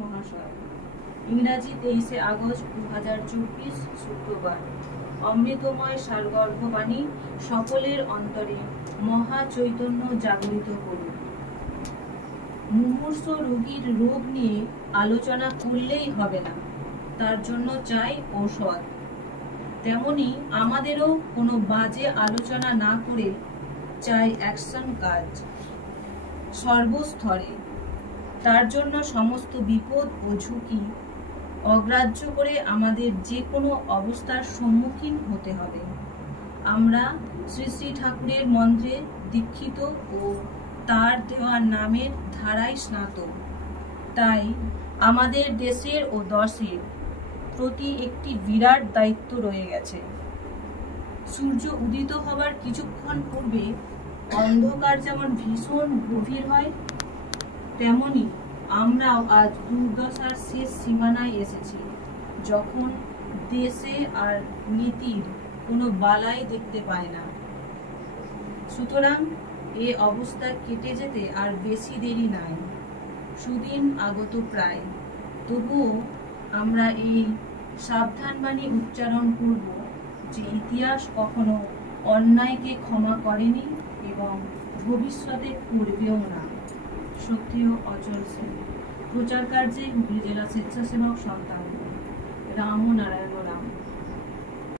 মহাশয়, ইংরাজি 23শে আগস্ট 2024 শুক্রবার। অমৃতময় সারগর্ভবাণী সকলের অন্তরে মহা চৈতন্য জাগরিত করুন। মুমূর্ষু রোগীর রোগ নিয়ে আলোচনা করলেই হবে না, তার জন্য চাই ঔষধ। তেমনি আমাদেরও কোনো বাজে আলোচনা না করে চাই অ্যাকশন কাজ সর্বস্তরে। তার জন্য সমস্ত বিপদ ও ঝুঁকি অগ্রাহ্য করে আমাদের যে কোনো অবস্থার সম্মুখীন হতে হবে। আমরা শ্রী শ্রী ঠাকুরের মন্ত্রে দীক্ষিত ও তার দেওয়া নামের ধারায় স্নাতক। তাই আমাদের দেশের ও দশের প্রতি একটি বিরাট দায়িত্ব রয়ে গেছে। সূর্য উদিত হবার কিছুক্ষণ পূর্বে অন্ধকার যেমন ভীষণ গভীর হয়, তেমনি আমরাও আজ দুর্দশার শেষ সীমানায় এসেছি, যখন দেশে আর নীতির কোনো বালাই দেখতে পায় না। সুতরাং এ অবস্থা কেটে যেতে আর বেশি দেরি নাই, সুদিন আগত প্রায়। তবুও আমরা এই সাবধানবাণী উচ্চারণ করব যে ইতিহাস কখনো অন্যায়কে ক্ষমা করেনি এবং ভবিষ্যতে করবেও না। সক্রিয় অচল সেন, প্রচার কার্যে হুগলি জেলা স্বেচ্ছাসেবক সন্তান রাম নারায়ণ রাম।